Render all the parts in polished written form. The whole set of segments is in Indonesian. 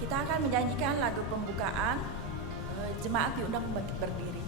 Kita akan menyanyikan lagu pembukaan. Jemaat diundang berdiri.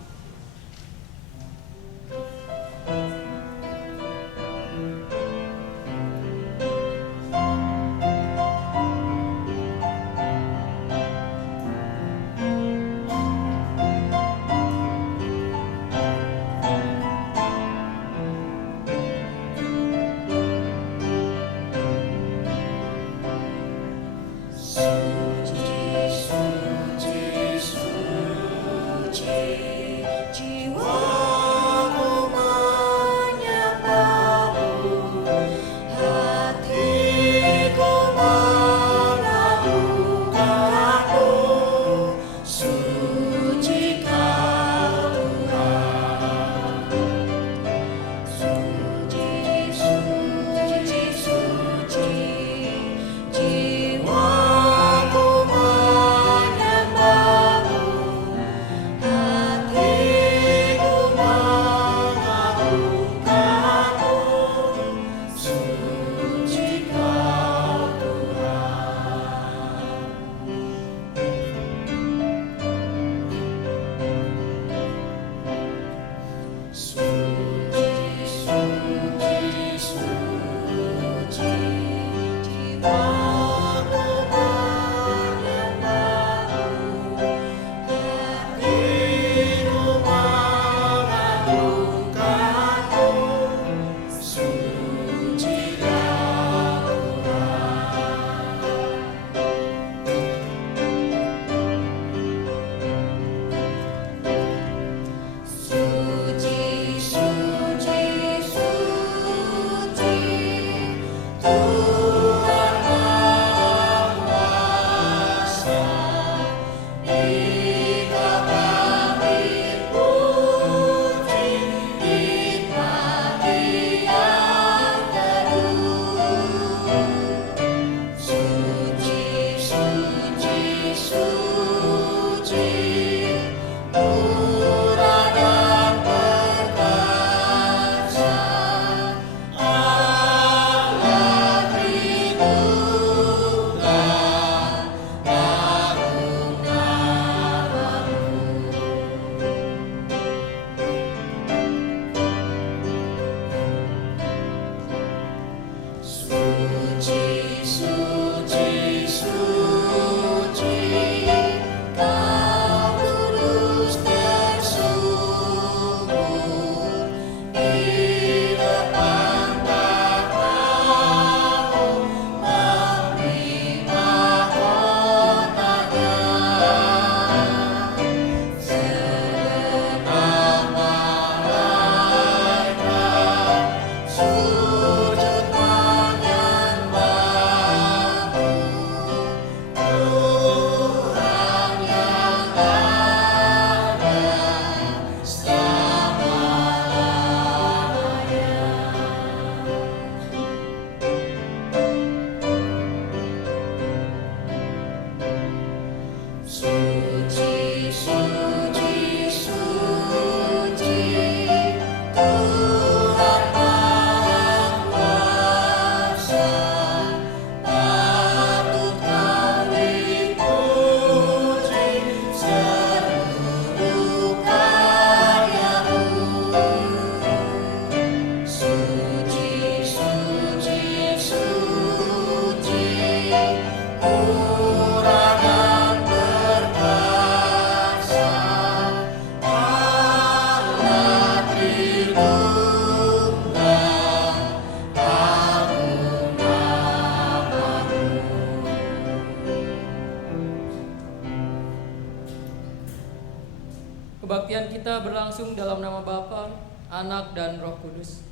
Kebaktian kita berlangsung dalam nama Bapa, Anak, dan Roh Kudus.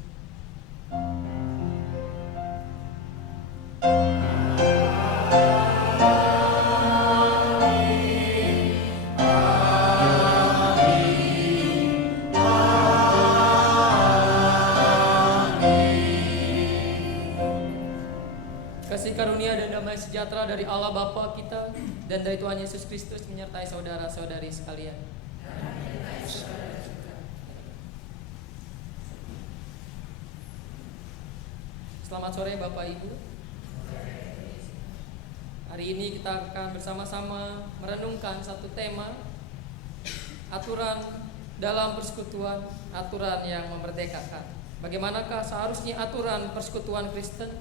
Kasih karunia dan damai sejahtera dari Allah Bapa kita dan dari Tuhan Yesus Kristus menyertai saudara-saudari sekalian. Selamat sore Bapak Ibu. Hari ini kita akan bersama-sama merenungkan satu tema, aturan dalam persekutuan, aturan yang memerdekakan. Bagaimanakah seharusnya aturan persekutuan Kristen?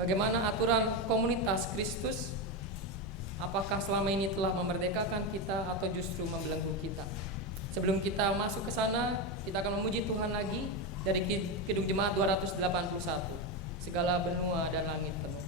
Bagaimana aturan komunitas Kristus? Apakah selama ini telah memerdekakan kita atau justru membelenggu kita? Sebelum kita masuk ke sana, kita akan memuji Tuhan lagi dari Kidung Jemaat 281. Segala benua dan langit penuh.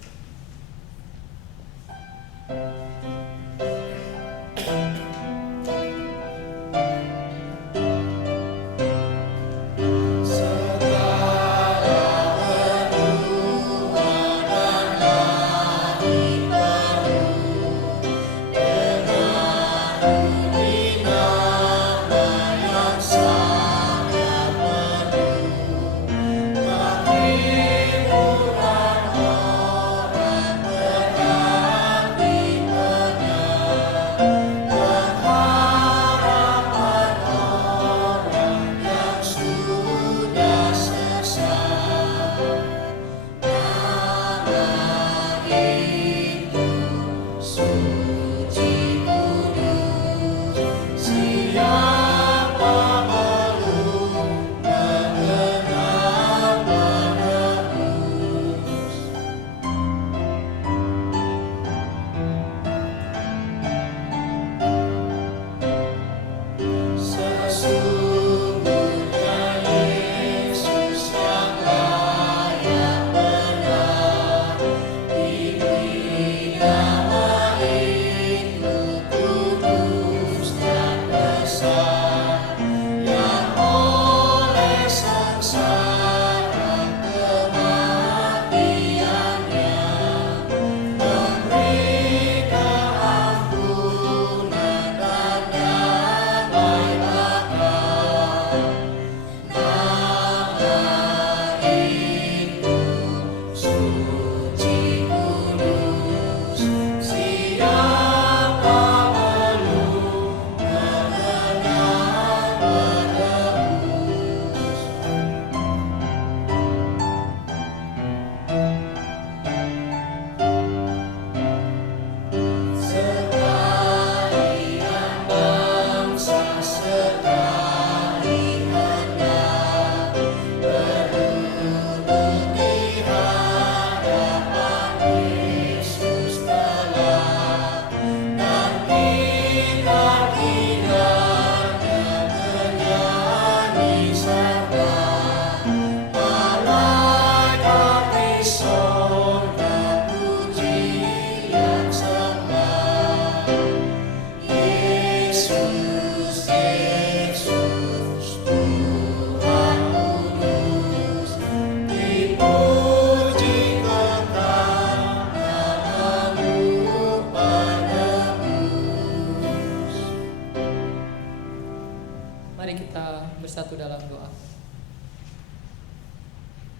Mari kita bersatu dalam doa.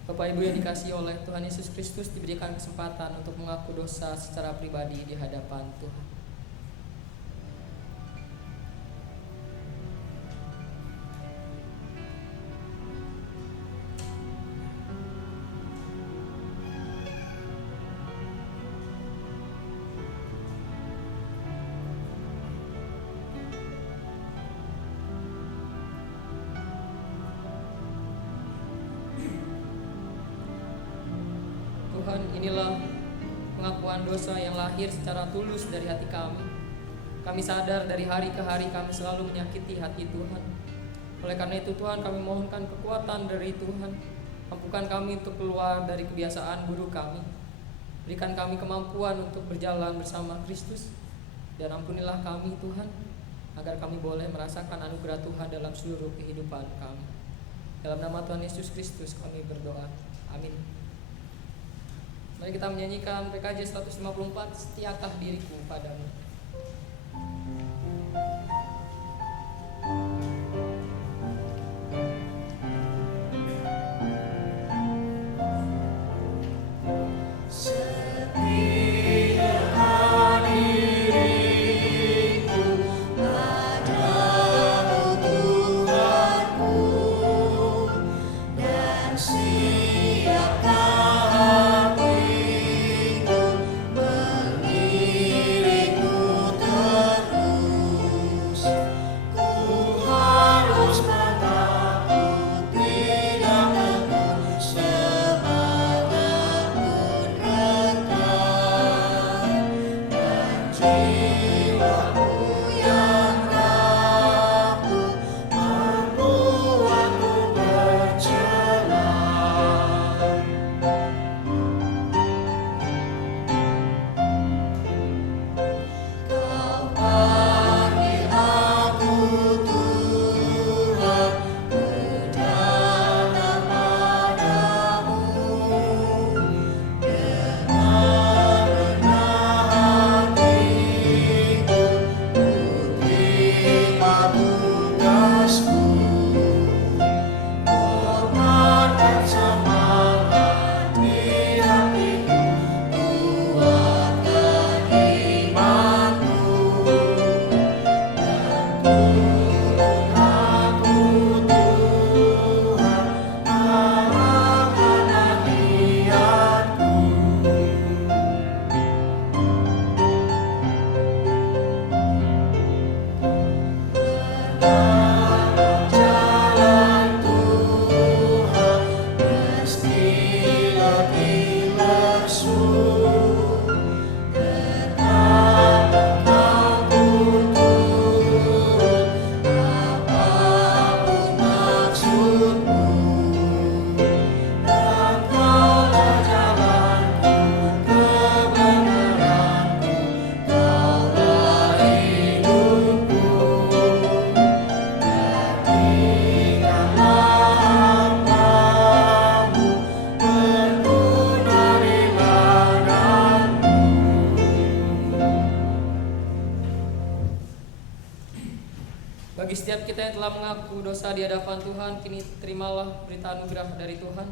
Bapak Ibu yang dikasihi oleh Tuhan Yesus Kristus, diberikan kesempatan untuk mengaku dosa secara pribadi di hadapan Tuhan. Tuhan, inilah pengakuan dosa yang lahir secara tulus dari hati kami. Kami sadar dari hari ke hari kami selalu menyakiti hati Tuhan. Oleh karena itu Tuhan, kami mohonkan kekuatan dari Tuhan. Mampukan kami untuk keluar dari kebiasaan buruk kami. Berikan kami kemampuan untuk berjalan bersama Kristus. Dan ampunilah kami Tuhan, agar kami boleh merasakan anugerah Tuhan dalam seluruh kehidupan kami. Dalam nama Tuhan Yesus Kristus kami berdoa. Amin. Mari kita menyanyikan PKJ 154, Setiakah Diriku Padamu. Siapkah hatiku Bagi setiap kita yang telah mengaku dosa di hadapan Tuhan, kini terimalah berita anugerah dari Tuhan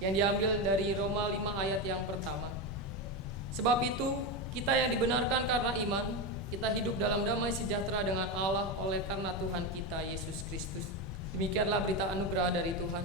yang diambil dari Roma 5 ayat yang pertama. Sebab itu, kita yang dibenarkan karena iman, kita hidup dalam damai sejahtera dengan Allah oleh karena Tuhan kita Yesus Kristus. Demikianlah berita anugerah dari Tuhan.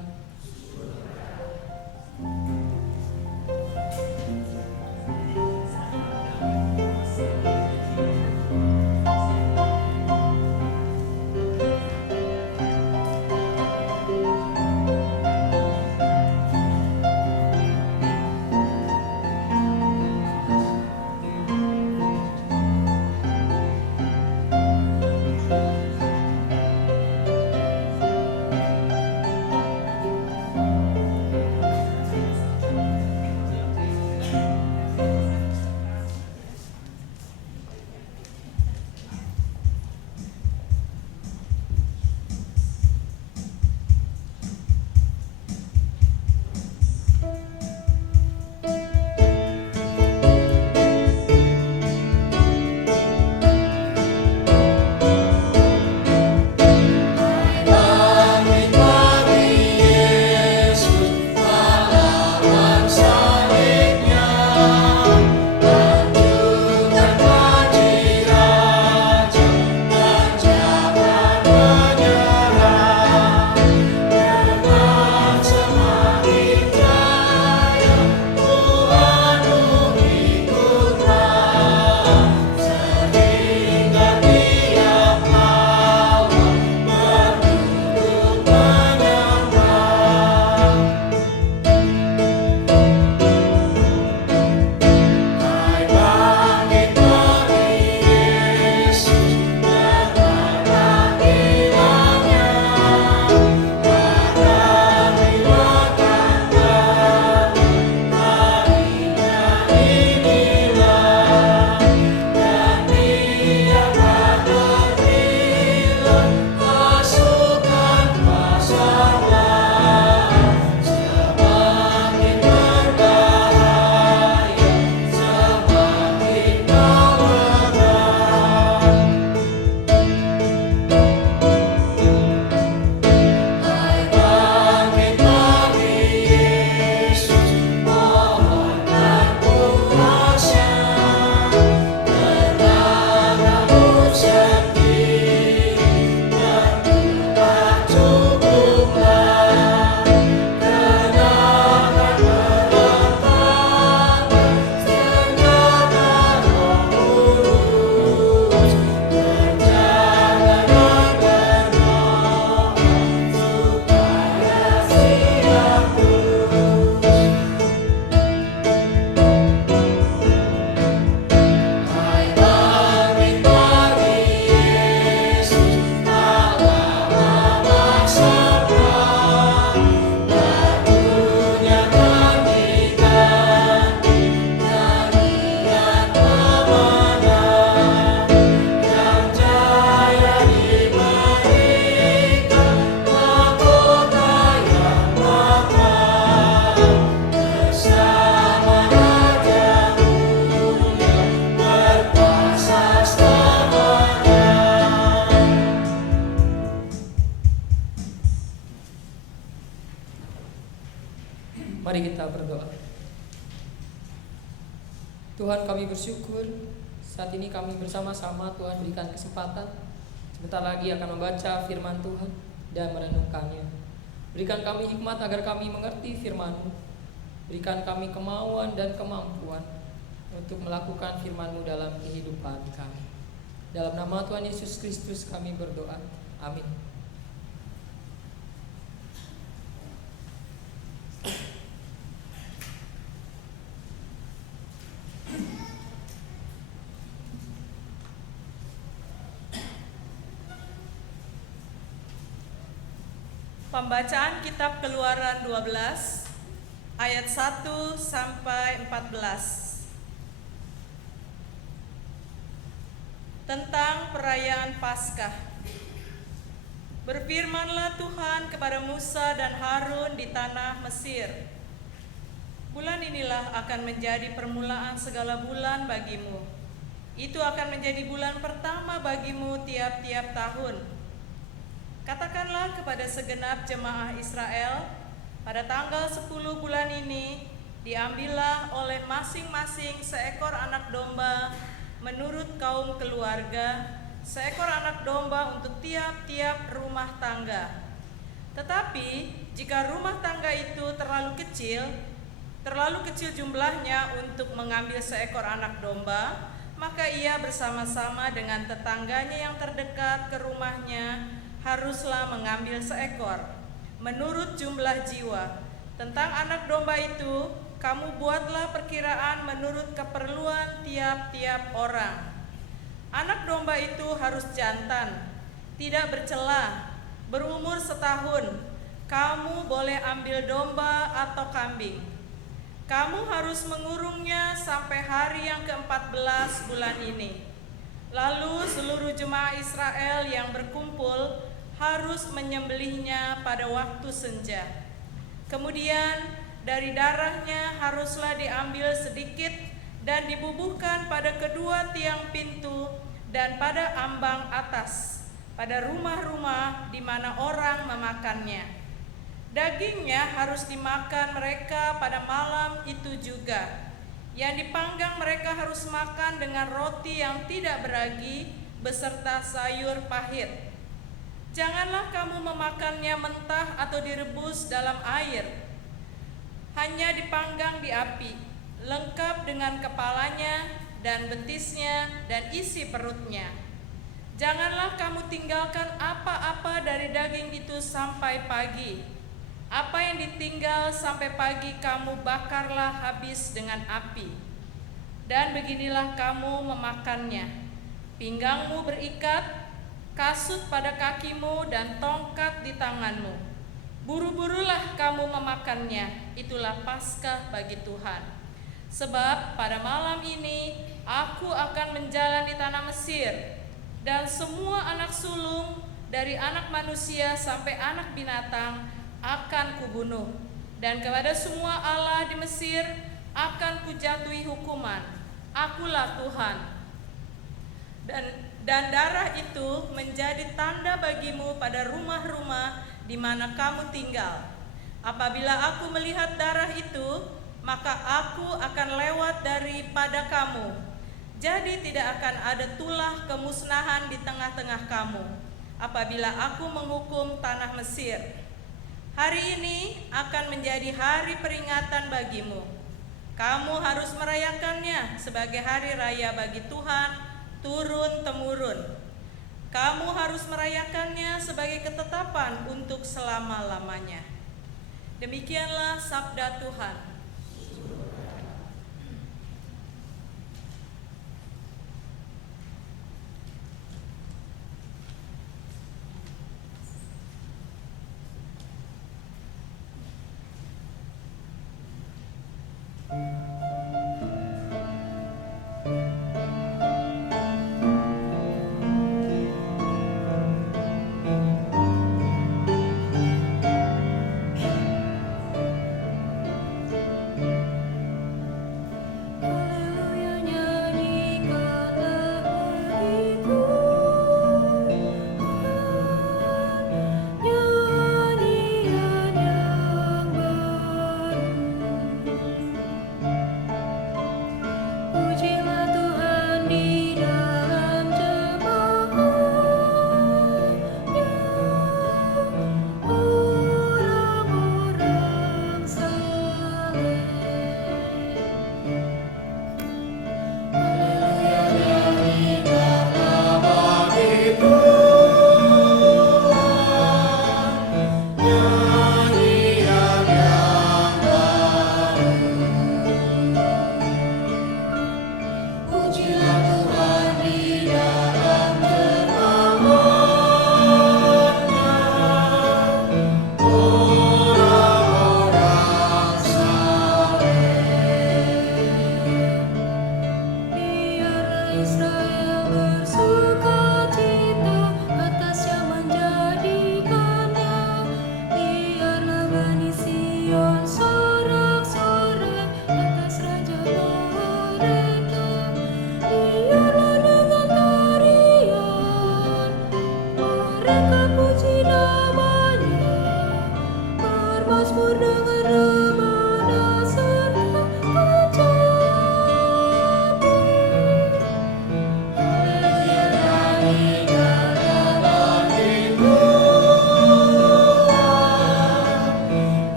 Mari kita berdoa. Tuhan, kami bersyukur saat ini kami bersama-sama Tuhan berikan kesempatan sebentar lagi akan membaca firman Tuhan dan merenungkannya. Berikan kami hikmat agar kami mengerti firman-Mu. Berikan kami kemauan dan kemampuan untuk melakukan firman-Mu dalam kehidupan kami. Dalam nama Tuhan Yesus Kristus kami berdoa. Amin. Pembacaan Kitab Keluaran 12 ayat 1 sampai 14 tentang perayaan Paskah. Berfirmanlah Tuhan kepada Musa dan Harun di tanah Mesir. Bulan inilah akan menjadi permulaan segala bulan bagimu. Itu akan menjadi bulan pertama bagimu tiap-tiap tahun. Katakanlah kepada segenap jemaah Israel, pada tanggal 10 bulan ini, diambillah oleh masing-masing seekor anak domba menurut kaum keluarga, seekor anak domba untuk tiap-tiap rumah tangga. Tetapi jika rumah tangga itu terlalu kecil jumlahnya untuk mengambil seekor anak domba, maka ia bersama-sama dengan tetangganya yang terdekat ke rumahnya haruslah mengambil seekor menurut jumlah jiwa. Tentang anak domba itu, kamu buatlah perkiraan menurut keperluan tiap-tiap orang. Anak domba itu harus jantan, tidak bercela, berumur setahun. Kamu boleh ambil domba atau kambing. Kamu harus mengurungnya sampai hari yang ke-14 bulan ini. Lalu seluruh jemaah Israel yang berkumpul harus menyembelihnya pada waktu senja. Kemudian dari darahnya haruslah diambil sedikit dan dibubuhkan pada kedua tiang pintu dan pada ambang atas, pada rumah-rumah di mana orang memakannya. Dagingnya harus dimakan mereka pada malam itu juga. Yang dipanggang mereka harus makan dengan roti yang tidak beragi beserta sayur pahit. Janganlah kamu memakannya mentah atau direbus dalam air. Hanya dipanggang di api, lengkap dengan kepalanya dan betisnya dan isi perutnya. Janganlah kamu tinggalkan apa-apa dari daging itu sampai pagi. Apa yang ditinggal sampai pagi kamu bakarlah habis dengan api. Dan beginilah kamu memakannya. Pinggangmu berikat, kasut pada kakimu dan tongkat di tanganmu. Buru-burulah kamu memakannya, itulah Paskah bagi Tuhan. Sebab pada malam ini aku akan menjalan di tanah Mesir, dan semua anak sulung dari anak manusia sampai anak binatang akan kubunuh. Dan kepada semua allah di Mesir akan kujatuhi hukuman. Akulah Tuhan. Dan darah itu menjadi tanda bagimu pada rumah-rumah di mana kamu tinggal. Apabila aku melihat darah itu, maka aku akan lewat daripada kamu. Jadi tidak akan ada tulah kemusnahan di tengah-tengah kamu apabila aku menghukum tanah Mesir. Hari ini akan menjadi hari peringatan bagimu. Kamu harus merayakannya sebagai hari raya bagi Tuhan turun-temurun. Kamu harus merayakannya sebagai ketetapan untuk selama-lamanya. Demikianlah sabda Tuhan.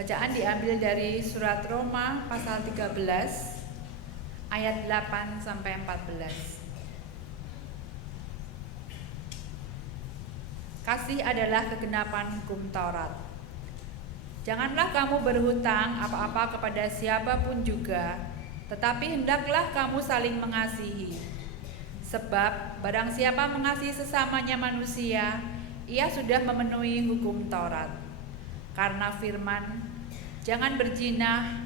Bacaan diambil dari surat Roma pasal 13 ayat 8 sampai 14. Kasih adalah kegenapan hukum Taurat. Janganlah kamu berhutang apa-apa kepada siapapun juga, tetapi hendaklah kamu saling mengasihi. Sebab barang siapa mengasihi sesamanya manusia, ia sudah memenuhi hukum Taurat. Karena firman, jangan berzina,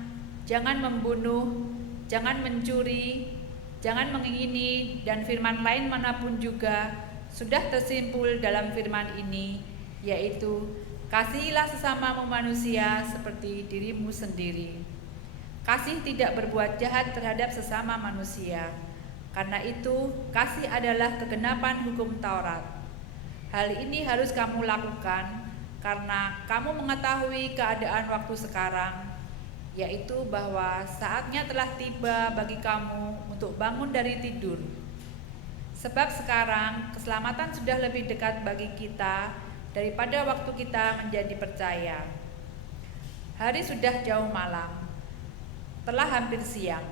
jangan membunuh, jangan mencuri, jangan mengingini, dan firman lain manapun juga sudah tersimpul dalam firman ini, yaitu kasihilah sesamamu manusia seperti dirimu sendiri. Kasih tidak berbuat jahat terhadap sesama manusia. Karena itu, kasih adalah kegenapan hukum Taurat. Hal ini harus kamu lakukan karena kamu mengetahui keadaan waktu sekarang, yaitu bahwa saatnya telah tiba bagi kamu untuk bangun dari tidur. Sebab sekarang keselamatan sudah lebih dekat bagi kita daripada waktu kita menjadi percaya. Hari sudah jauh malam, telah hampir siang.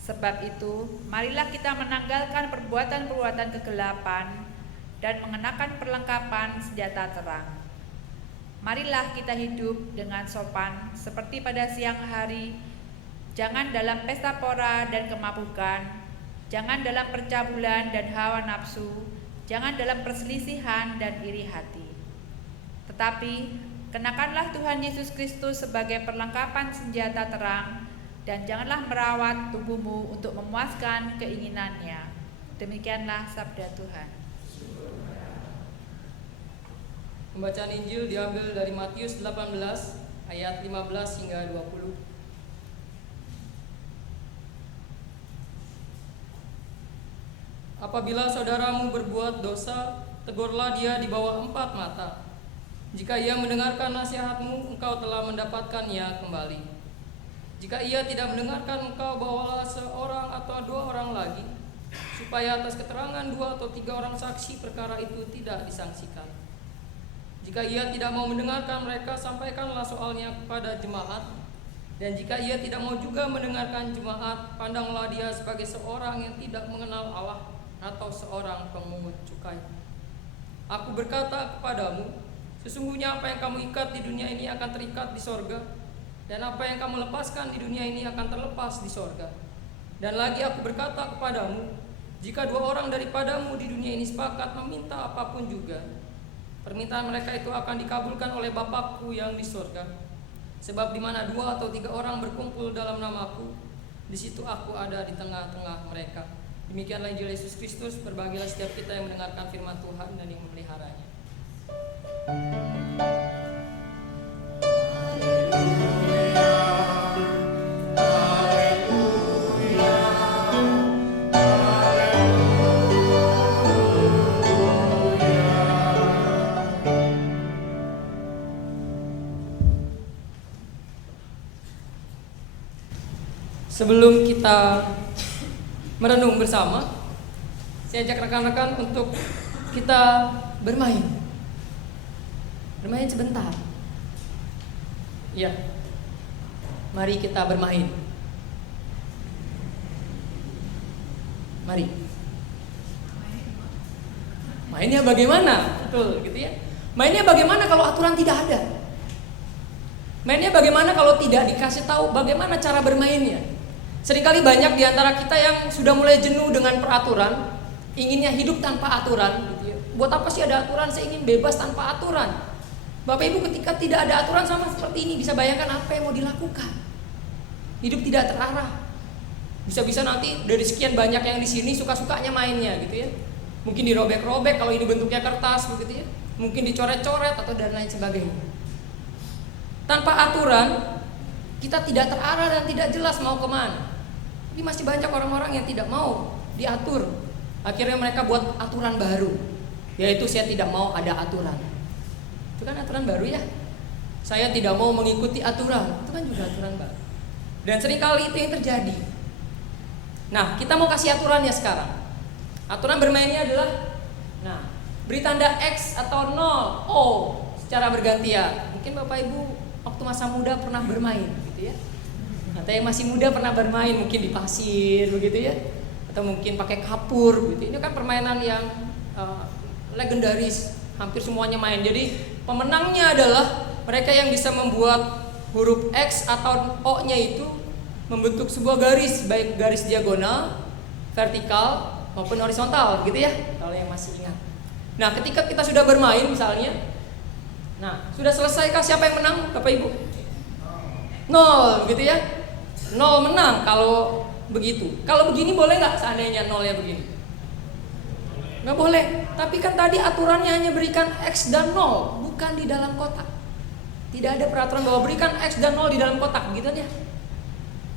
Sebab itu, marilah kita menanggalkan perbuatan-perbuatan kegelapan dan mengenakan perlengkapan senjata terang. Marilah kita hidup dengan sopan seperti pada siang hari, jangan dalam pesta pora dan kemabukan, jangan dalam percabulan dan hawa nafsu, jangan dalam perselisihan dan iri hati. Tetapi kenakanlah Tuhan Yesus Kristus sebagai perlengkapan senjata terang, dan janganlah merawat tubuhmu untuk memuaskan keinginannya. Demikianlah sabda Tuhan. Pembacaan Injil diambil dari Matius 18 ayat 15 hingga 20. Apabila saudaramu berbuat dosa, tegurlah dia di bawah 4 mata. Jika ia mendengarkan nasihatmu, engkau telah mendapatkannya kembali. Jika ia tidak mendengarkan engkau, bawalah seorang atau 2 orang lagi, supaya atas keterangan 2 atau 3 orang saksi perkara itu tidak disangsikan. Jika ia tidak mau mendengarkan mereka, sampaikanlah soalnya kepada jemaat. Dan jika ia tidak mau juga mendengarkan jemaat, pandanglah dia sebagai seorang yang tidak mengenal Allah atau seorang pemungut cukai. Aku berkata kepadamu, sesungguhnya apa yang kamu ikat di dunia ini akan terikat di sorga, dan apa yang kamu lepaskan di dunia ini akan terlepas di sorga. Dan lagi aku berkata kepadamu, jika 2 orang daripadamu di dunia ini sepakat meminta apapun juga, permintaan mereka itu akan dikabulkan oleh Bapakku yang di sorga. Sebab di mana 2 atau 3 orang berkumpul dalam namaku, di situ aku ada di tengah-tengah mereka. Demikianlah Injil Yesus Kristus. Berbahagialah setiap kita yang mendengarkan firman Tuhan dan yang memeliharanya. Sebelum kita merenung bersama, saya ajak rekan-rekan untuk kita bermain. Bermain sebentar. Ya. Mari kita bermain. Mari. Mainnya bagaimana? Betul, gitu ya. Mainnya bagaimana kalau aturan tidak ada? Mainnya bagaimana kalau tidak dikasih tahu bagaimana cara bermainnya? Seringkali banyak di antara kita yang sudah mulai jenuh dengan peraturan, inginnya hidup tanpa aturan, gitu ya. Buat apa sih ada aturan? Saya ingin bebas tanpa aturan. Bapak Ibu, ketika tidak ada aturan sama seperti ini, bisa bayangkan apa yang mau dilakukan. Hidup tidak terarah. Bisa-bisa nanti dari sekian banyak yang di sini suka-sukanya mainnya, gitu ya. Mungkin dirobek-robek kalau ini bentuknya kertas, begitu ya. Mungkin dicoret-coret atau dan lain sebagainya. Tanpa aturan, kita tidak terarah dan tidak jelas mau kemana. Tapi masih banyak orang-orang yang tidak mau diatur. Akhirnya mereka buat aturan baru, yaitu saya tidak mau ada aturan. Itu kan aturan baru ya. Saya tidak mau mengikuti aturan. Itu kan juga aturan baru. Dan seringkali itu yang terjadi. Nah, kita mau kasih aturannya sekarang. Aturan bermainnya adalah, nah, beri tanda X atau 0, O secara bergantian. Mungkin Bapak Ibu waktu masa muda pernah bermain, gitu ya. Atau yang masih muda pernah bermain mungkin di pasir, begitu ya. Atau mungkin pakai kapur, gitu. Ini kan permainan yang legendaris, hampir semuanya main. Jadi pemenangnya adalah mereka yang bisa membuat huruf X atau O-nya itu membentuk sebuah garis, baik garis diagonal, vertikal maupun horizontal, gitu ya. Kalau yang masih ingat. Nah, ketika kita sudah bermain misalnya, nah, sudah selesaikah siapa yang menang, Bapak Ibu? 0, gitu ya. 0 menang kalau begitu. Kalau begini boleh nggak seandainya 0 ya begini? Nggak boleh. Tapi kan tadi aturannya hanya berikan X dan 0, bukan di dalam kotak. Tidak ada peraturan bahwa berikan X dan 0 di dalam kotak, gitu aja.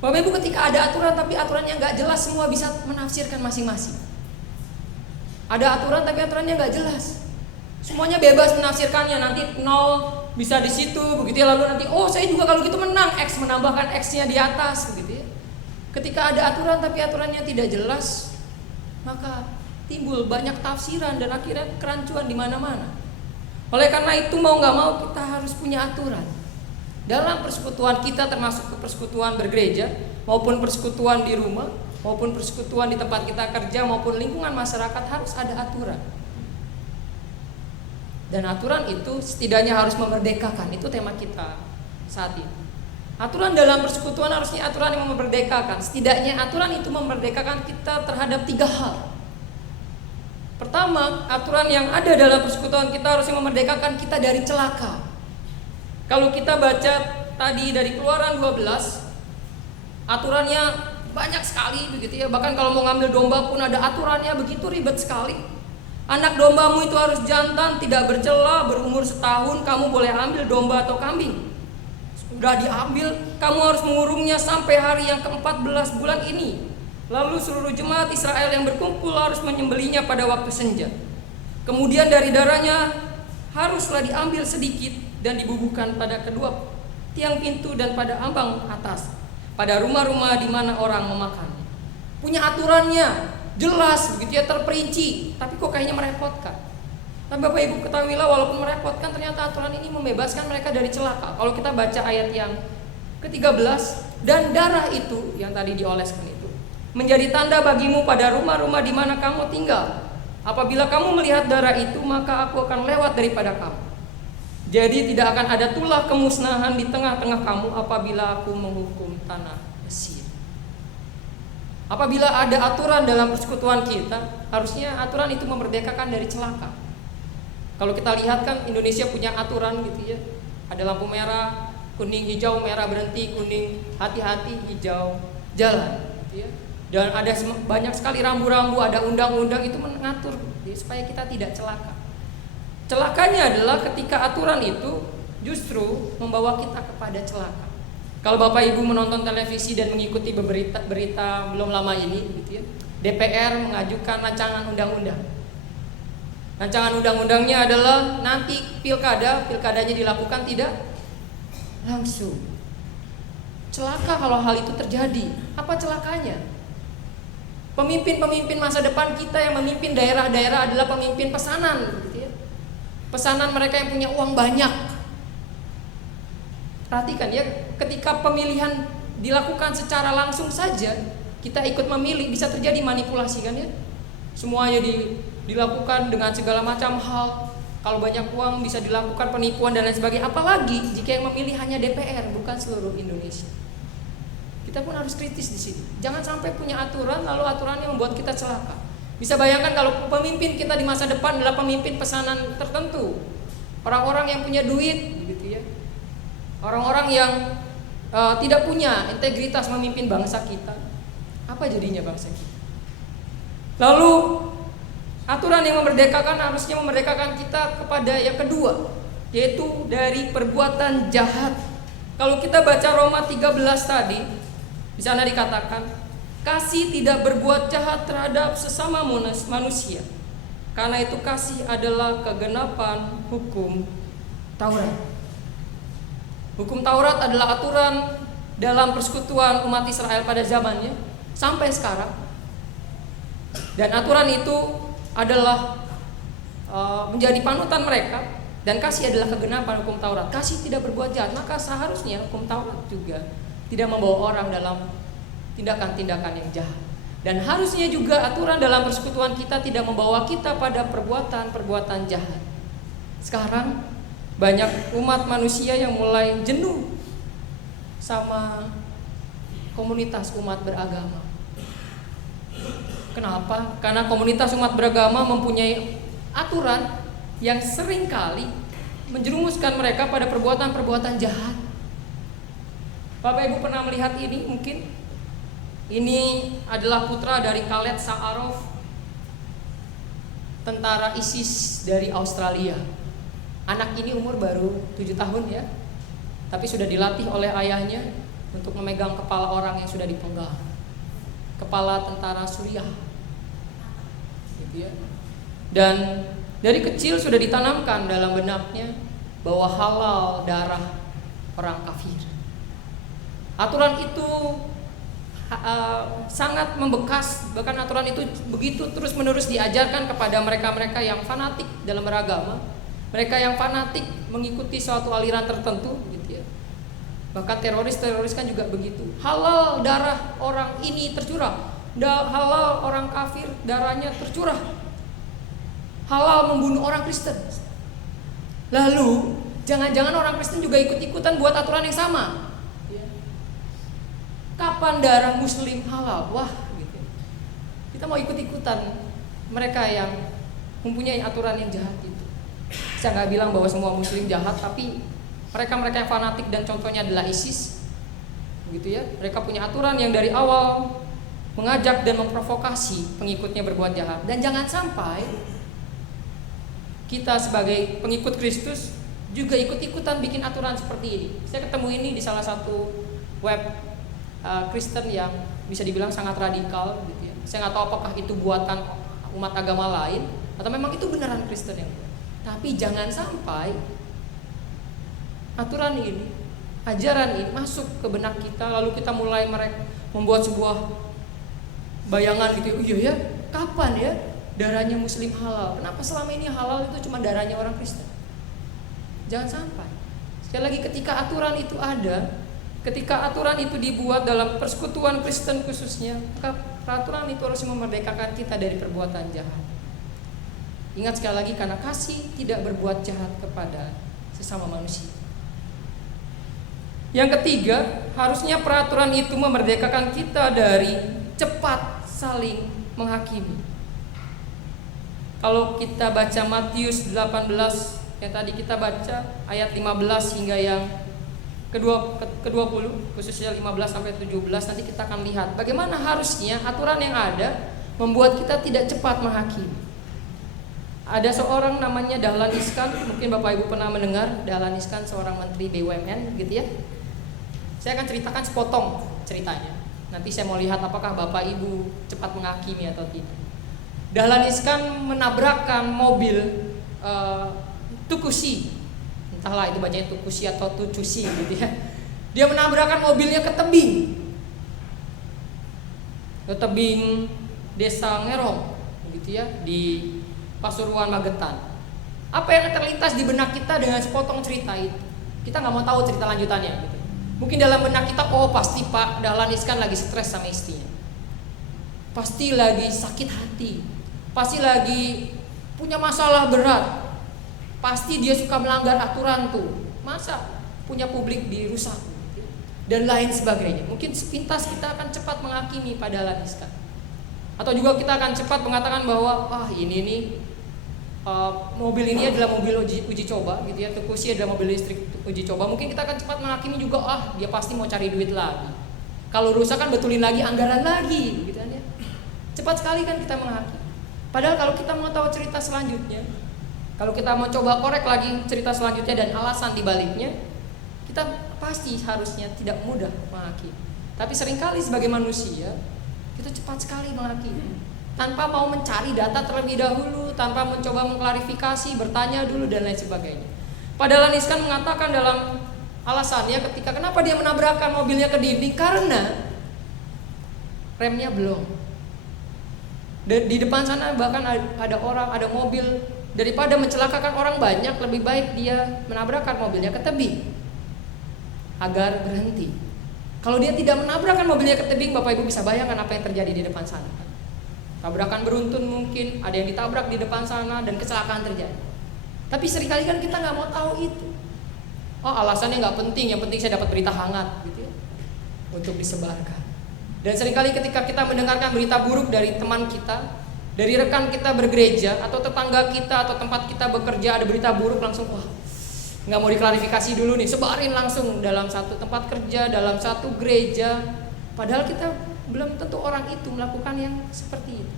Bapak Ibu, ketika ada aturan tapi aturannya nggak jelas, semua bisa menafsirkan masing-masing. Ada aturan tapi aturannya nggak jelas. Semuanya bebas menafsirkannya. Nanti 0 bisa di situ, begitu ya. Lalu nanti, oh saya juga kalau gitu menang, X menambahkan X-nya di atas, begitu ya. Ketika ada aturan tapi aturannya tidak jelas, maka timbul banyak tafsiran dan akhirnya kerancuan di mana-mana. Oleh karena itu mau nggak mau kita harus punya aturan. Dalam persekutuan kita, termasuk ke persekutuan bergereja, maupun persekutuan di rumah, maupun persekutuan di tempat kita kerja, maupun lingkungan masyarakat, harus ada aturan. Dan aturan itu setidaknya harus memerdekakan. Itu tema kita saat ini. Aturan dalam persekutuan harusnya aturan yang memerdekakan. Setidaknya aturan itu memerdekakan kita terhadap 3 hal. Pertama, aturan yang ada dalam persekutuan kita harusnya memerdekakan kita dari celaka. Kalau kita baca tadi dari Keluaran 12, aturannya banyak sekali, begitu ya. Bahkan kalau mau ngambil domba pun ada aturannya, begitu ribet sekali. Anak dombamu itu harus jantan, tidak bercela, berumur setahun, kamu boleh ambil domba atau kambing. Sudah diambil, kamu harus mengurungnya sampai hari yang ke-14 bulan ini. Lalu seluruh jemaat Israel yang berkumpul harus menyembelihnya pada waktu senja. Kemudian dari darahnya haruslah diambil sedikit dan dibubuhkan pada kedua tiang pintu dan pada ambang atas, pada rumah-rumah di mana orang memakan. Punya aturannya, jelas, begitu ya, terperinci. Tapi kok kayaknya merepotkan. Tapi Bapak Ibu ketahuilah, walaupun merepotkan, ternyata aturan ini membebaskan mereka dari celaka. Kalau kita baca ayat yang ke-13, dan darah itu yang tadi dioleskan itu menjadi tanda bagimu pada rumah-rumah di mana kamu tinggal. Apabila kamu melihat darah itu, maka aku akan lewat daripada kamu. Jadi tidak akan ada tulah kemusnahan di tengah-tengah kamu apabila aku menghukum tanah Mesir. Apabila ada aturan dalam persekutuan kita, harusnya aturan itu memerdekakan dari celaka. Kalau kita lihat kan Indonesia punya aturan gitu ya. Ada lampu merah, kuning, hijau, merah berhenti, kuning, hati-hati, hijau, jalan gitu ya. Dan ada banyak sekali rambu-rambu, ada undang-undang itu mengatur ya, supaya kita tidak celaka. Celakanya adalah ketika aturan itu justru membawa kita kepada celaka. Kalau Bapak Ibu menonton televisi dan mengikuti berita belum lama ini gitu ya, DPR mengajukan rancangan undang-undang. Rancangan undang-undangnya adalah nanti pilkadanya dilakukan tidak langsung. Celaka kalau hal itu terjadi. Apa celakanya? Pemimpin-pemimpin masa depan kita yang memimpin daerah-daerah adalah pemimpin pesanan gitu ya. Pesanan mereka yang punya uang banyak. Perhatikan ya, ketika pemilihan dilakukan secara langsung saja, kita ikut memilih, bisa terjadi manipulasi kan ya. Semuanya dilakukan dengan segala macam hal. Kalau banyak uang bisa dilakukan penipuan dan lain sebagainya. Apalagi jika yang memilih hanya DPR, bukan seluruh Indonesia. Kita pun harus kritis di sini. Jangan sampai punya aturan lalu aturannya membuat kita celaka. Bisa bayangkan kalau pemimpin kita di masa depan adalah pemimpin pesanan tertentu, orang-orang yang punya duit, gitu ya, orang-orang yang tidak punya integritas memimpin bangsa kita. Apa jadinya bangsa kita? Lalu aturan yang memerdekakan harusnya memerdekakan kita kepada yang kedua, yaitu dari perbuatan jahat. Kalau kita baca Roma 13 tadi, di sana dikatakan kasih tidak berbuat jahat terhadap sesama manusia, karena itu kasih adalah kegenapan hukum Taurat. Hukum Taurat adalah aturan dalam persekutuan umat Israel pada zamannya sampai sekarang. Dan aturan itu adalah menjadi panutan mereka, dan kasih adalah kegenapan hukum Taurat. Kasih tidak berbuat jahat, maka seharusnya hukum Taurat juga tidak membawa orang dalam tindakan-tindakan yang jahat. Dan harusnya juga aturan dalam persekutuan kita tidak membawa kita pada perbuatan-perbuatan jahat. Sekarang banyak umat manusia yang mulai jenuh sama komunitas umat beragama. Kenapa? Karena komunitas umat beragama mempunyai aturan yang seringkali menjerumuskan mereka pada perbuatan-perbuatan jahat. Bapak Ibu pernah melihat ini mungkin? Ini adalah putra dari Khaled Sa'arov, tentara ISIS dari Australia. Anak ini umur baru 7 tahun ya, tapi sudah dilatih oleh ayahnya untuk memegang kepala orang yang sudah dipenggal. Kepala tentara Suriah gitu ya. Dan dari kecil sudah ditanamkan dalam benaknya bahwa halal darah orang kafir. Aturan itu sangat membekas, bahkan aturan itu begitu terus-menerus diajarkan kepada mereka-mereka yang fanatik dalam beragama, mereka yang fanatik mengikuti suatu aliran tertentu gitu ya. Bahkan teroris kan juga begitu. Halal darah orang ini tercurah, halal orang kafir darahnya tercurah, halal membunuh orang Kristen. Lalu jangan-jangan orang Kristen juga ikut-ikutan buat aturan yang sama. Kapan darah muslim halal? Wah gitu. Kita mau ikut-ikutan mereka yang mempunyai aturan yang jahat itu. Saya nggak bilang bahwa semua muslim jahat, tapi mereka-mereka yang fanatik dan contohnya adalah ISIS gitu ya. Mereka punya aturan yang dari awal mengajak dan memprovokasi pengikutnya berbuat jahat. Dan jangan sampai kita sebagai pengikut Kristus juga ikut-ikutan bikin aturan seperti ini. Saya ketemu ini di salah satu web Kristen yang bisa dibilang sangat radikal gitu ya. Saya nggak tahu apakah itu buatan umat agama lain atau memang itu beneran Kristen yang buat. Tapi jangan sampai aturan ini, ajaran ini masuk ke benak kita, lalu kita mulai membuat sebuah bayangan gitu. Oh iya ya, kapan ya darahnya muslim halal? Kenapa selama ini halal itu cuma darahnya orang Kristen? Jangan sampai. Sekali lagi, ketika aturan itu ada, ketika aturan itu dibuat dalam persekutuan Kristen khususnya, maka peraturan itu harus memerdekakan kita dari perbuatan jahat. Ingat sekali lagi, karena kasih tidak berbuat jahat kepada sesama manusia. Yang ketiga, harusnya peraturan itu memerdekakan kita dari cepat saling menghakimi. Kalau kita baca Matius 18 yang tadi kita baca ayat 15 hingga yang ke-20, khususnya 15 sampai 17, nanti kita akan lihat bagaimana harusnya aturan yang ada membuat kita tidak cepat menghakimi. Ada seorang namanya Dahlan Iskan, mungkin Bapak Ibu pernah mendengar. Dahlan Iskan seorang menteri BUMN gitu ya. Saya akan ceritakan sepotong ceritanya. Nanti saya mau lihat apakah Bapak Ibu cepat menghakimi atau tidak. Dahlan Iskan menabrakkan mobil Tukusi, entahlah itu bacanya Tukusi atau Tucusi gitu ya. Dia menabrakkan mobilnya ke tebing desa Ngerong gitu ya, di Pasuruan Magetan. Apa yang terlintas di benak kita dengan sepotong cerita itu? Kita nggak mau tahu cerita lanjutannya gitu. Mungkin dalam benak kita, oh pasti Pak Dahlan Iskan lagi stres sama istrinya, pasti lagi sakit hati, pasti lagi punya masalah berat, pasti dia suka melanggar aturan tuh, masa punya publik dirusak gitu, dan lain sebagainya. Mungkin sepintas kita akan cepat menghakimi Pak Dahlan Iskan. Atau juga kita akan cepat mengatakan bahwa ini nih mobil ini adalah mobil uji coba gitu ya, Tukusi adalah mobil listrik uji coba. Mungkin kita akan cepat menghakimi juga, dia pasti mau cari duit lagi. Kalau rusak kan betulin lagi, anggaran lagi gitu kan ya. Cepat sekali kan kita menghakimi. Padahal kalau kita mau tahu cerita selanjutnya, kalau kita mau coba korek lagi cerita selanjutnya dan alasan dibaliknya, kita pasti harusnya tidak mudah menghakimi. Tapi seringkali sebagai manusia kita cepat sekali menghakimi tanpa mau mencari data terlebih dahulu, tanpa mencoba mengklarifikasi, bertanya dulu dan lain sebagainya. Pak Dahlan Iskan mengatakan dalam alasannya ketika kenapa dia menabrakkan mobilnya ke dinding, karena remnya belum. Dan di depan sana bahkan ada orang, ada mobil, daripada mencelakakan orang banyak, lebih baik dia menabrakkan mobilnya ke tebing agar berhenti. Kalau dia tidak menabrakkan mobilnya ke tebing, Bapak Ibu bisa bayangkan apa yang terjadi di depan sana. Tabrakan beruntun mungkin, ada yang ditabrak di depan sana dan kecelakaan terjadi. Tapi seringkali kan kita nggak mau tahu itu. Alasannya nggak penting, yang penting saya dapat berita hangat gitu ya, untuk disebarkan. Dan seringkali ketika kita mendengarkan berita buruk dari teman kita, dari rekan kita bergereja, atau tetangga kita, atau tempat kita bekerja ada berita buruk, langsung nggak mau diklarifikasi dulu nih, sebarin langsung dalam satu tempat kerja, dalam satu gereja. Padahal kita belum tentu orang itu melakukan yang seperti itu.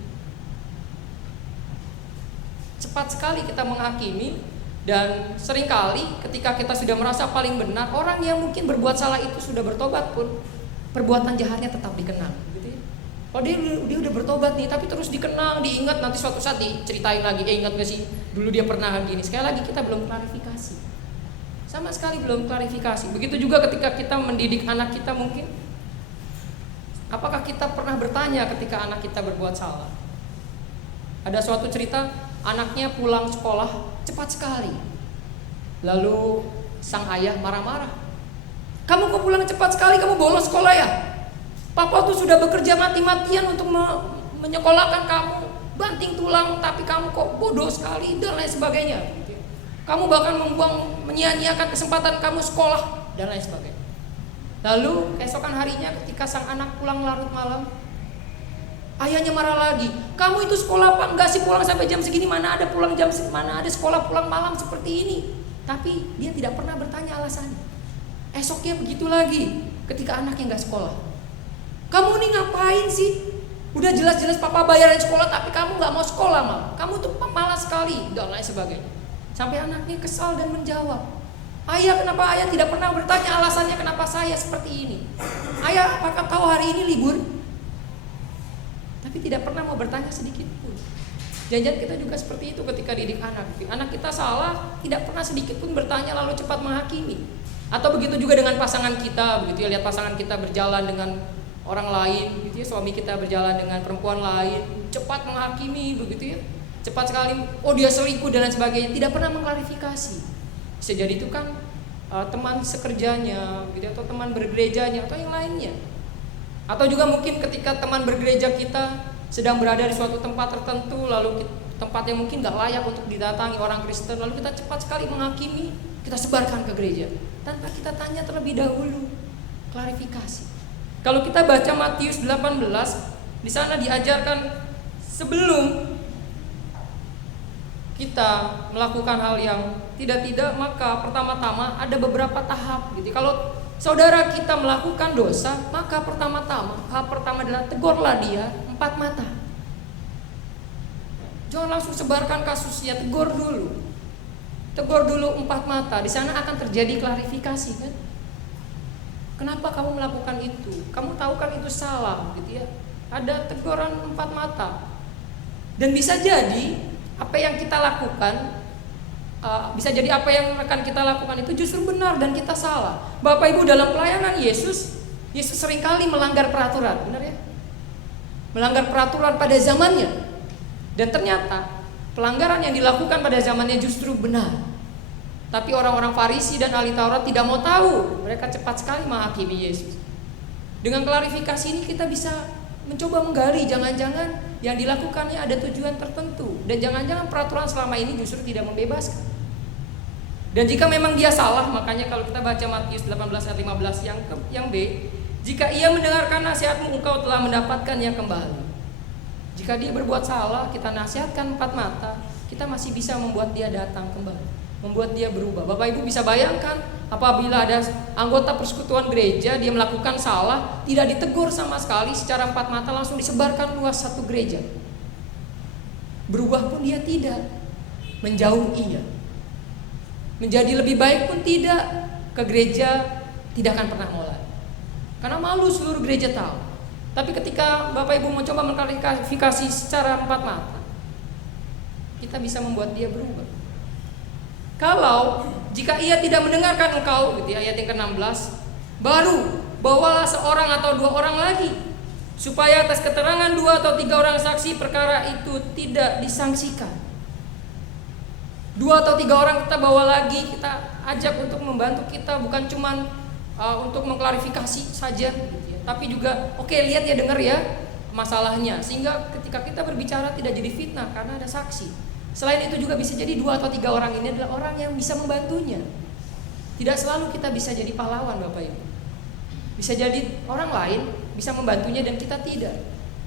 Cepat sekali kita menghakimi, dan seringkali ketika kita sudah merasa paling benar, orang yang mungkin berbuat salah itu sudah bertobat pun perbuatan jahatnya tetap dikenang gitu ya. Dia udah bertobat nih, tapi terus dikenang, diingat, nanti suatu saat diceritain lagi, ingat gak sih dulu dia pernah gini. Sekali lagi kita belum klarifikasi, sama sekali belum klarifikasi. Begitu juga ketika kita mendidik anak kita, mungkin apakah kita pernah bertanya ketika anak kita berbuat salah? Ada suatu cerita, anaknya pulang sekolah cepat sekali. Lalu sang ayah marah-marah. Kamu kok pulang cepat sekali, kamu bolos sekolah ya? Papa tuh sudah bekerja mati-matian untuk menyekolahkan kamu, banting tulang, tapi kamu kok bodoh sekali dan lain sebagainya. Kamu bahkan menyia-nyiakan kesempatan kamu sekolah dan lain sebagainya. Lalu keesokan harinya ketika sang anak pulang larut malam, ayahnya marah lagi. Kamu itu sekolah apa enggak sih, pulang sampai jam segini, mana ada pulang jam mana ada sekolah pulang malam seperti ini. Tapi dia tidak pernah bertanya alasannya. Esoknya begitu lagi ketika anaknya enggak sekolah. Kamu nih ngapain sih? Udah jelas-jelas papa bayarin sekolah tapi kamu enggak mau sekolah malah. Kamu tuh pemalas sekali dan lain sebagainya. Sampai anaknya kesal dan menjawab, ayah, kenapa ayah tidak pernah bertanya alasannya kenapa saya seperti ini? Ayah, apakah tahu hari ini libur? Tapi tidak pernah mau bertanya sedikit pun. Jangan-jangan kita juga seperti itu ketika didik anak. Anak kita salah, tidak pernah sedikit pun bertanya lalu cepat menghakimi. Atau begitu juga dengan pasangan kita, begitu ya, lihat pasangan kita berjalan dengan orang lain, gitu ya, suami kita berjalan dengan perempuan lain, cepat menghakimi, begitu ya. Cepat sekali, dia selingkuh dan lain sebagainya, tidak pernah mengklarifikasi. Bisa jadi itu kan teman sekerjanya, gitu, atau teman bergerejanya, atau yang lainnya. Atau juga mungkin ketika teman bergereja kita sedang berada di suatu tempat tertentu, lalu tempat yang mungkin gak layak untuk didatangi orang Kristen, lalu kita cepat sekali menghakimi, kita sebarkan ke gereja tanpa kita tanya terlebih dahulu, klarifikasi. Kalau kita baca Matius 18, di sana diajarkan sebelum kita melakukan hal yang tidak, maka pertama-tama ada beberapa tahap gitu. Kalau saudara kita melakukan dosa, maka tahap pertama adalah tegurlah dia 4 mata. Jangan langsung sebarkan kasusnya, tegur dulu 4 mata. Di sana akan terjadi klarifikasi kan. Kenapa kamu melakukan itu? Kamu tahu kan itu salah gitu ya. Ada teguran 4 mata. Dan bisa jadi apa yang kita lakukan, bisa jadi apa yang akan kita lakukan itu justru benar dan kita salah. Bapak Ibu, dalam pelayanan Yesus seringkali melanggar peraturan, benar ya? Melanggar peraturan pada zamannya. Dan ternyata pelanggaran yang dilakukan pada zamannya justru benar. Tapi orang-orang Farisi dan ahli Taurat tidak mau tahu. Mereka cepat sekali menghakimi Yesus. Dengan klarifikasi ini kita bisa mencoba menggali, jangan-jangan yang dilakukannya ada tujuan tertentu, dan jangan-jangan peraturan selama ini justru tidak membebaskan. Dan jika memang dia salah, makanya kalau kita baca Matius 18 ayat 15 yang B, jika ia mendengarkan nasihatmu, engkau telah mendapatkannya kembali. Jika dia berbuat salah, kita nasihatkan 4 mata, kita masih bisa membuat dia datang kembali, membuat dia berubah. Bapak Ibu bisa bayangkan apabila ada anggota persekutuan gereja, dia melakukan salah, tidak ditegur sama sekali secara 4 mata, langsung disebarkan luas satu gereja. Berubah pun dia tidak, menjauh iya. Menjadi lebih baik pun tidak, ke gereja tidak akan pernah mulai. Karena malu seluruh gereja tahu. Tapi ketika Bapak Ibu mencoba mengklarifikasi secara 4 mata, kita bisa membuat dia berubah. Kalau jika ia tidak mendengarkan engkau, gitu ya, ayat yang ke-16, baru bawalah seorang atau 2 orang lagi, supaya atas keterangan 2 atau 3 orang saksi perkara itu tidak disangsikan. 2 atau 3 orang kita bawa lagi, kita ajak untuk membantu kita, bukan cuma untuk mengklarifikasi saja, gitu ya, tapi juga oke, lihat ya, dengar ya masalahnya, sehingga ketika kita berbicara tidak jadi fitnah karena ada saksi. Selain itu juga bisa jadi 2 atau 3 orang ini adalah orang yang bisa membantunya. Tidak selalu kita bisa jadi pahlawan, Bapak Ibu. Bisa jadi orang lain bisa membantunya dan kita tidak.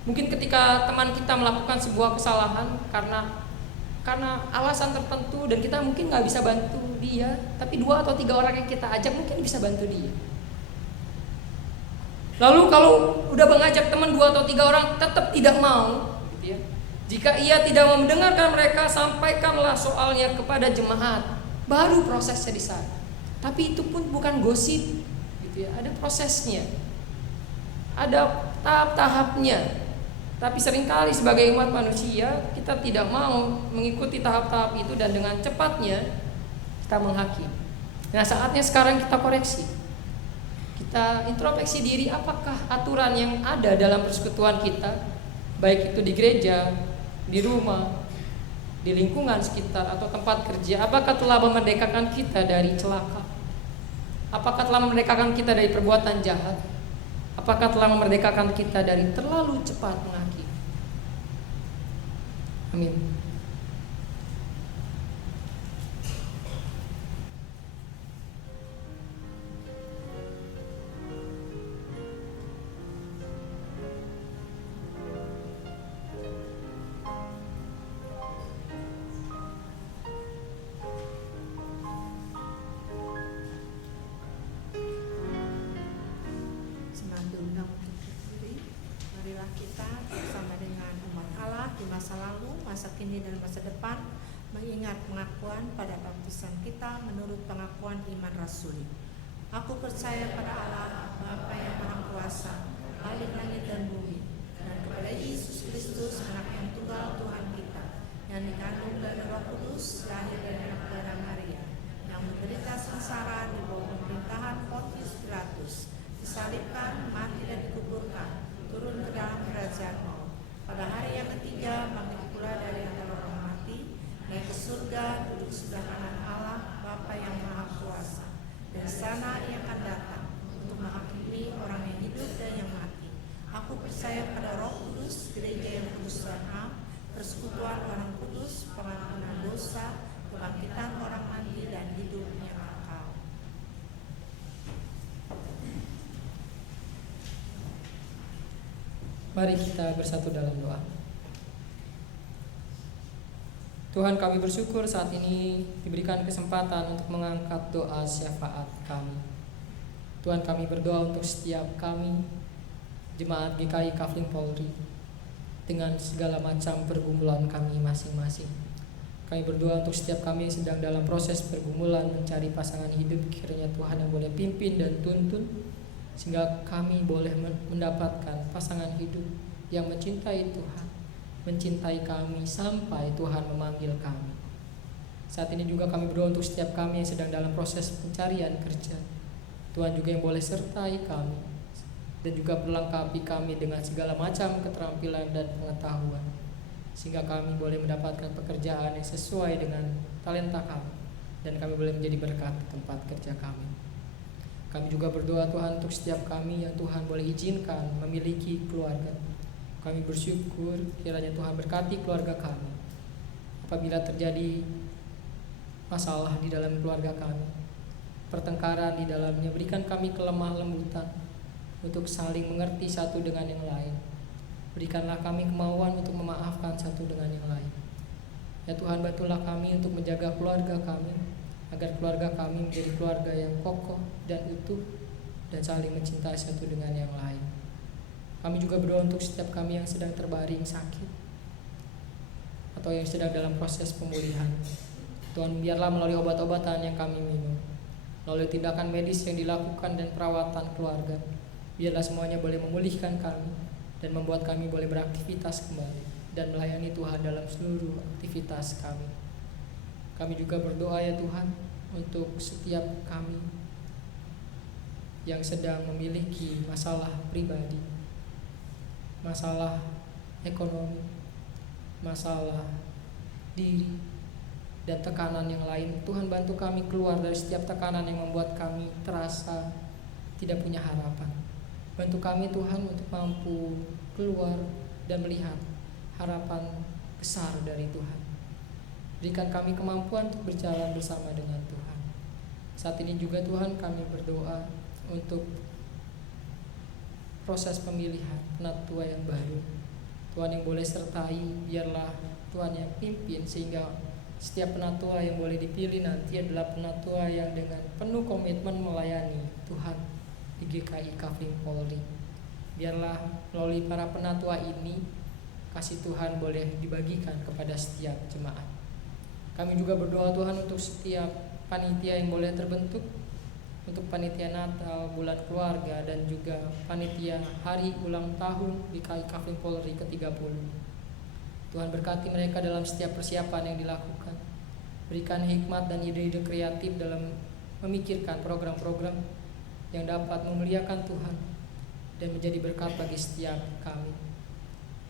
Mungkin ketika teman kita melakukan sebuah kesalahan karena alasan tertentu dan kita mungkin gak bisa bantu dia, tapi 2 atau 3 orang yang kita ajak mungkin bisa bantu dia. Lalu kalau udah mengajak teman 2 atau 3 orang tetap tidak mau, gitu ya, jika ia tidak mau mendengarkan mereka, sampaikanlah soalnya kepada jemaat. Baru prosesnya di sana. Tapi itu pun bukan gosip, gitu ya. Ada prosesnya, ada tahap-tahapnya. Tapi seringkali sebagai umat manusia kita tidak mau mengikuti tahap-tahap itu dan dengan cepatnya kita menghakimi. Nah, saatnya sekarang kita koreksi. Kita introspeksi diri, apakah aturan yang ada dalam persekutuan kita, baik itu di gereja, di rumah, di lingkungan sekitar atau tempat kerja, apakah telah memerdekakan kita dari celaka? Apakah telah memerdekakan kita dari perbuatan jahat? Apakah telah memerdekakan kita dari terlalu cepat menghakimi? Amin. Marilah kita bersama dengan umat Allah di masa lalu, masa kini dan masa depan mengingat pengakuan pada baptisan kita menurut pengakuan iman rasuli. Aku percaya pada Allah Bapa yang Maha Kuasa, Khalik langit dan bumi, dan kepada Yesus Kristus Anak yang tunggal Tuhan kita, yang dikandung dari Roh Kudus, lahir dari anak darah Maria, yang menderita sengsara di bawah pemerintahan Pontius Pilatus, disalibkan, mati dan dikuburkan, turun ke dalam kerajaan maut. Pada hari yang ketiga bangkit pula dari antara orang mati, naik ke surga, duduk sebelah kanan Allah Bapa yang Maha Kuasa. Dan Mari kita bersatu dalam doa. Tuhan, kami bersyukur saat ini diberikan kesempatan untuk mengangkat doa syafaat kami. Tuhan, kami berdoa untuk setiap kami, Jemaat GKI Kafling Polri, dengan segala macam pergumulan kami masing-masing. Kami berdoa untuk setiap kami yang sedang dalam proses pergumulan mencari pasangan hidup, kiranya Tuhan yang boleh pimpin dan tuntun, sehingga kami boleh mendapatkan pasangan hidup yang mencintai Tuhan, mencintai kami sampai Tuhan memanggil kami. Saat ini juga kami berdoa untuk setiap kami yang sedang dalam proses pencarian kerja. Tuhan juga yang boleh sertai kami dan juga perlengkapi kami dengan segala macam keterampilan dan pengetahuan, sehingga kami boleh mendapatkan pekerjaan yang sesuai dengan talenta kami, dan kami boleh menjadi berkat di tempat kerja kami. Kami juga berdoa Tuhan untuk setiap kami yang Tuhan boleh izinkan memiliki keluarga. Kami bersyukur kiranya Tuhan berkati keluarga kami. Apabila terjadi masalah di dalam keluarga kami, pertengkaran di dalamnya, berikan kami kelemah lembutan untuk saling mengerti satu dengan yang lain. Berikanlah kami kemauan untuk memaafkan satu dengan yang lain. Ya Tuhan, bantulah kami untuk menjaga keluarga kami, agar keluarga kami menjadi keluarga yang kokoh dan utuh dan saling mencintai satu dengan yang lain. Kami juga berdoa untuk setiap kami yang sedang terbaring sakit atau yang sedang dalam proses pemulihan. Tuhan, biarlah melalui obat-obatan yang kami minum, melalui tindakan medis yang dilakukan dan perawatan keluarga, biarlah semuanya boleh memulihkan kami dan membuat kami boleh beraktivitas kembali dan melayani Tuhan dalam seluruh aktivitas kami. Kami juga berdoa ya Tuhan untuk setiap kami yang sedang memiliki masalah pribadi, masalah ekonomi, masalah diri, dan tekanan yang lain. Tuhan, bantu kami keluar dari setiap tekanan yang membuat kami terasa tidak punya harapan. Bantu kami Tuhan untuk mampu keluar dan melihat harapan besar dari Tuhan. Berikan kami kemampuan untuk berjalan bersama dengan Tuhan. Saat ini juga Tuhan, kami berdoa untuk proses pemilihan penatua yang baru. Tuhan yang boleh sertai, biarlah Tuhan yang pimpin, sehingga setiap penatua yang boleh dipilih nanti adalah penatua yang dengan penuh komitmen melayani Tuhan di GKI Kafling Polri. Biarlah melalui para penatua ini kasih Tuhan boleh dibagikan kepada setiap jemaat. Kami juga berdoa Tuhan untuk setiap panitia yang boleh terbentuk, untuk panitia Natal, bulan keluarga, dan juga panitia hari ulang tahun GKI Kafling Polri ke-30. Tuhan berkati mereka dalam setiap persiapan yang dilakukan. Berikan hikmat dan ide-ide kreatif dalam memikirkan program-program yang dapat memuliakan Tuhan dan menjadi berkat bagi setiap kami.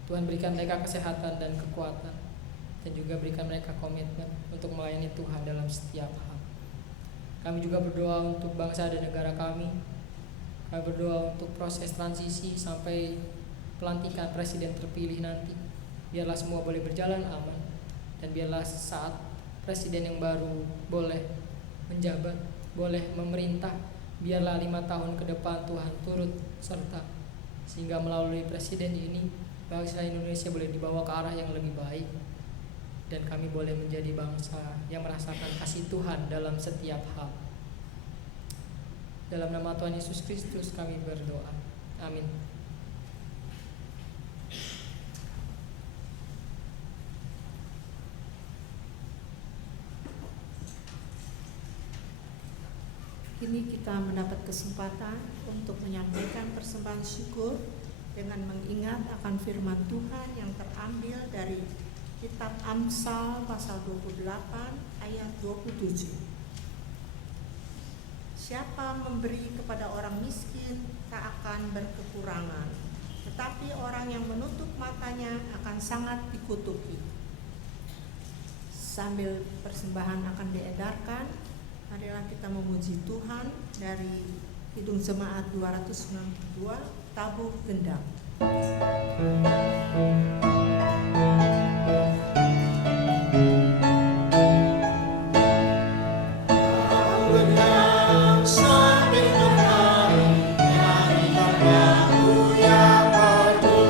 Tuhan, berikan mereka kesehatan dan kekuatan, dan juga berikan mereka komitmen untuk melayani Tuhan dalam setiap hal. Kami juga berdoa untuk bangsa dan negara kami. Kami berdoa untuk proses transisi sampai pelantikan presiden terpilih nanti. Biarlah semua boleh berjalan aman, dan biarlah saat presiden yang baru boleh menjabat, boleh memerintah, biarlah 5 tahun ke depan Tuhan turut serta, sehingga melalui presiden ini bangsa Indonesia boleh dibawa ke arah yang lebih baik, dan kami boleh menjadi bangsa yang merasakan kasih Tuhan dalam setiap hal. Dalam nama Tuhan Yesus Kristus kami berdoa. Amin. Kini kita mendapat kesempatan untuk menyampaikan persembahan syukur dengan mengingat akan firman Tuhan yang terambil dari Kitab Amsal pasal 28 ayat 27. Siapa memberi kepada orang miskin tak akan berkekurangan, tetapi orang yang menutup matanya akan sangat dikutuki. Sambil persembahan akan diedarkan, marilah kita memuji Tuhan dari Kidung Jemaat 292, Tabuh Gendang. Sambil menari, nyanyi lagu yang merdu.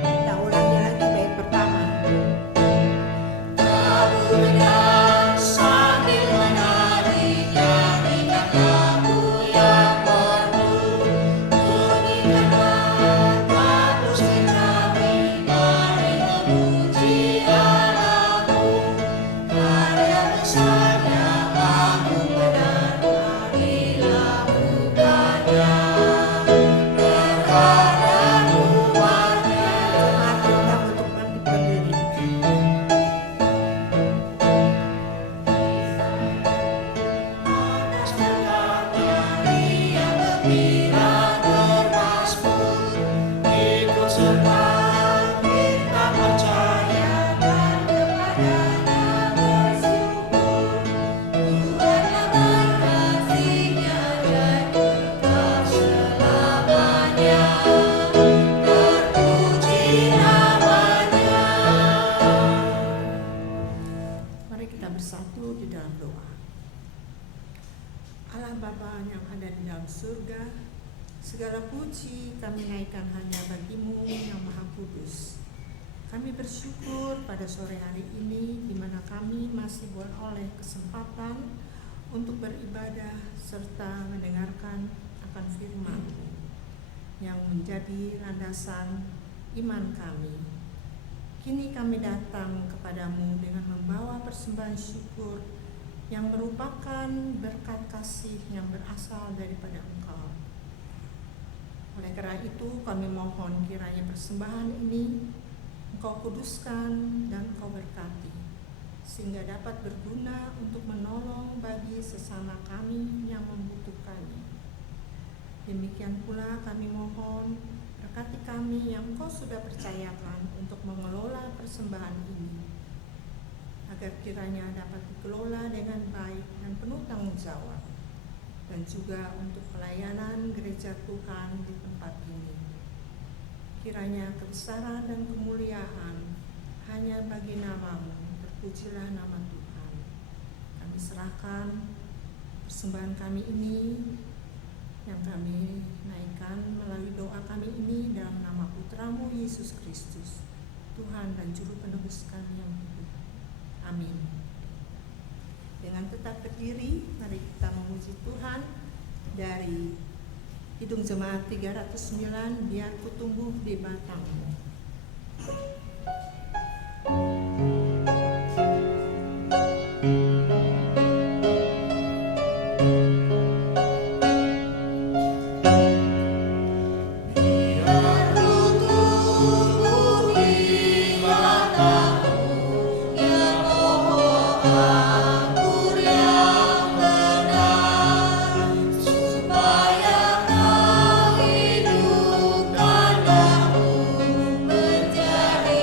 Kita ulangi lagi bait pertama. Jemaat diundang untuk bangkit berdiri. Mari kita bersatu di dalam doa. Allah Bapa yang ada di dalam surga, segala puji kami naikkan hanya bagimu yang Maha Kudus. Kami bersyukur pada sore hari ini di mana kami masih beroleh kesempatan untuk beribadah serta mendengarkan akan firman-Mu yang menjadi landasan iman kami. Kini kami datang kepadamu dengan membawa persembahan syukur yang merupakan berkat kasih yang berasal daripada Engkau. Oleh karena itu kami mohon kiranya persembahan ini Engkau kuduskan dan Engkau berkati, sehingga dapat berguna untuk menolong bagi sesama kami yang membutuhkannya. Demikian pula kami mohon berkati kami yang Engkau sudah percayakan untuk mengelola persembahan ini, agar kiranya dapat dikelola dengan baik dan penuh tanggung jawab, dan juga untuk pelayanan gereja Tuhan di tempat ini. Kiranya kebesaran dan kemuliaan hanya bagi nama-Mu, terpujilah nama Tuhan. Kami serahkan persembahan kami ini yang kami naikkan melalui doa kami ini dalam nama Putra-Mu Yesus Kristus, Tuhan dan Juru Penebus kami yang hidup. Amin. Dengan tetap berdiri, mari kita memuji Tuhan dari Kidung Jemaat 309, Biar Ku Tumbuh di Batang-Mu. Supaya kau hidup dan aku menjadi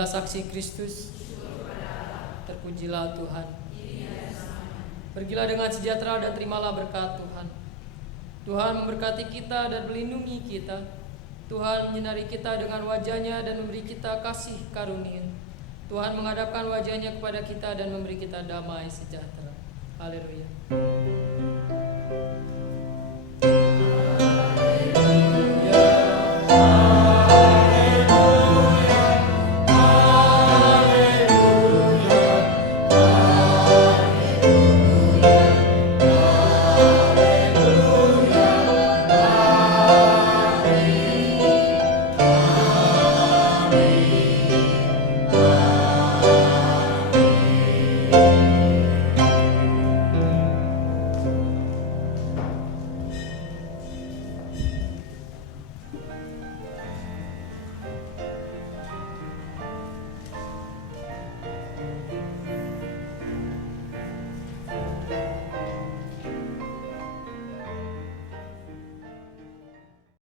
Inilah saksi Kristus. Terpujilah Tuhan. Pergilah dengan sejahtera dan terimalah berkat Tuhan. Tuhan memberkati kita dan melindungi kita. Tuhan menyinari kita dengan wajah-Nya dan memberi kita kasih karunia. Tuhan menghadapkan wajah-Nya kepada kita dan memberi kita damai sejahtera. Haleluya. Amin.